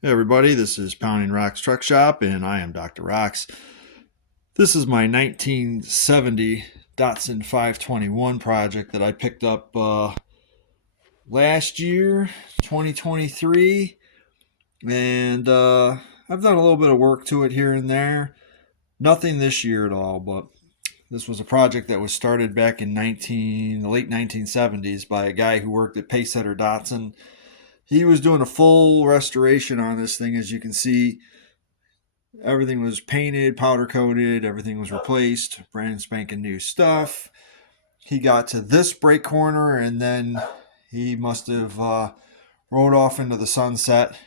Hey everybody, this is Pounding Rocks Truck Shop and I am Dr. Rocks. This is my 1970 Datsun 521 project that I picked up last year, 2023, and I've done a little bit of work to it here and there. Nothing this year at all, but this was a project that was started back in the late 1970s by a guy who worked at Pacesetter Datsun. He was doing a full restoration on this thing. As you can see, everything was painted, powder coated, everything was replaced, brand spanking new stuff. He got to this brake corner and then he must have rode off into the sunset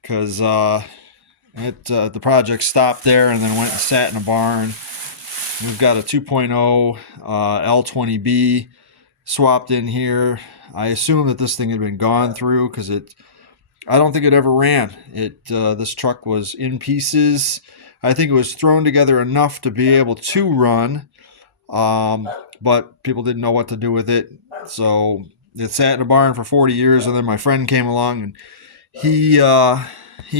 because the project stopped there and then went and sat in a barn. We've got a 2.0 L20B swapped in here. I assume that this thing had been gone through because I don't think it ever ran. This truck was in pieces. I think it was thrown together enough to be able to run, but people didn't know what to do with it. So it sat in a barn for 40 years, and then my friend came along and he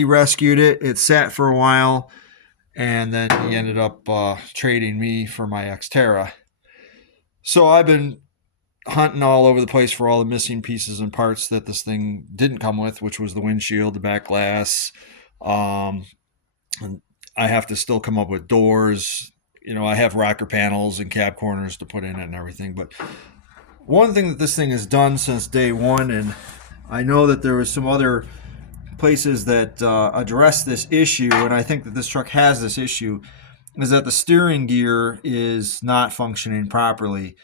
rescued it. It sat for a while, and then he ended up trading me for my Xterra. So I've been hunting all over the place for all the missing pieces and parts that this thing didn't come with, which was the windshield, the back glass. And I have to still come up with doors. I have rocker panels and cab corners to put in it and everything. But one thing that this thing has done since day one, and I know that there was some other places that address this issue, and I think that this truck has this issue, is that the steering gear is not functioning properly.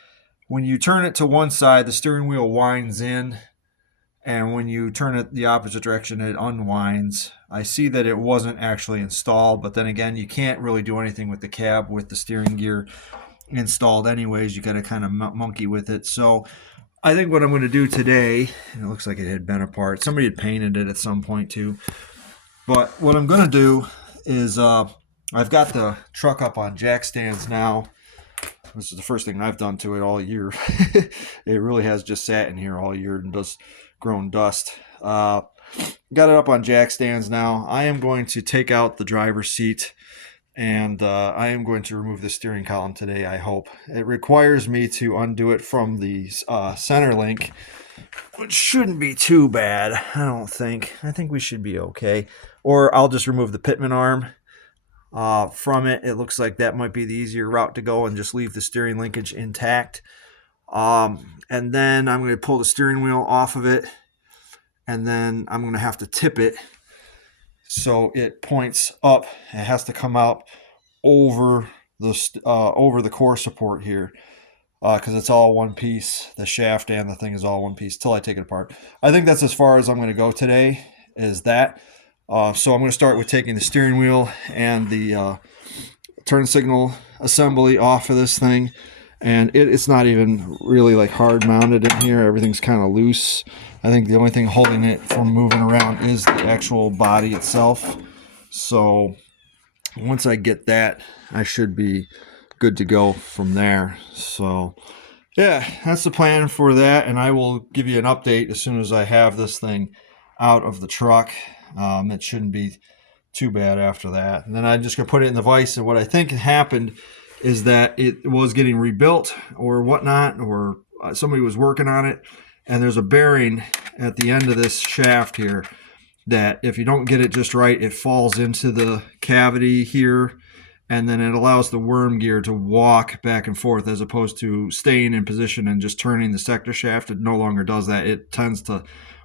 When you turn it to one side, the steering wheel winds in, and when you turn it the opposite direction, it unwinds. I see that it wasn't actually installed, but then again, you can't really do anything with the cab with the steering gear installed anyways. You got to kind of monkey with it. So I think what I'm going to do today, and it looks like it had bent apart. Somebody had painted it at some point too. But what I'm going to do is I've got the truck up on jack stands now. This is the first thing I've done to it all year. It really has just sat in here all year and grown dust. Got it up on jack stands now. I am going to take out the driver's seat and I am going to remove the steering column today, I hope. It requires me to undo it from the center link, which shouldn't be too bad, I don't think. I think we should be okay. Or I'll just remove the pitman arm from it. It looks like that might be the easier route to go and just leave the steering linkage intact. And then I'm going to pull the steering wheel off of it, and then I'm going to have to tip it so it points up. It has to come out over the core support here because it's all one piece. The shaft and the thing is all one piece till I take it apart. I think that's as far as I'm going to go today, is that. So I'm going to start with taking the steering wheel and the turn signal assembly off of this thing. And it's not even really like hard mounted in here. Everything's kind of loose. I think the only thing holding it from moving around is the actual body itself. So once I get that, I should be good to go from there. So yeah, that's the plan for that. And I will give you an update as soon as I have this thing out of the truck. It shouldn't be too bad after that. And then I'm just going to put it in the vise. And what I think happened is that it was getting rebuilt or whatnot, or somebody was working on it. And there's a bearing at the end of this shaft here that if you don't get it just right, it falls into the cavity here. And then it allows the worm gear to walk back and forth as opposed to staying in position and just turning the sector shaft. It no longer does that. It tends to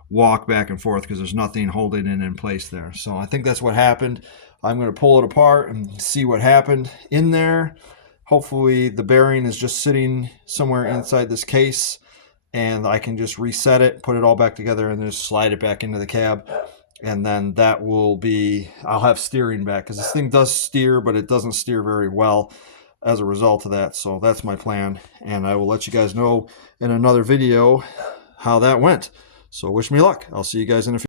walk back and forth because there's nothing holding it in place there. So I think that's what happened. I'm going to pull it apart and see what happened in there. Hopefully the bearing is just sitting somewhere inside this case and I can just reset it, put it all back together, and just slide it back into the cab. And then that will be, I'll have steering back because this thing does steer, but it doesn't steer very well as a result of that. So that's my plan. And I will let you guys know in another video how that went. So wish me luck. I'll see you guys in a few.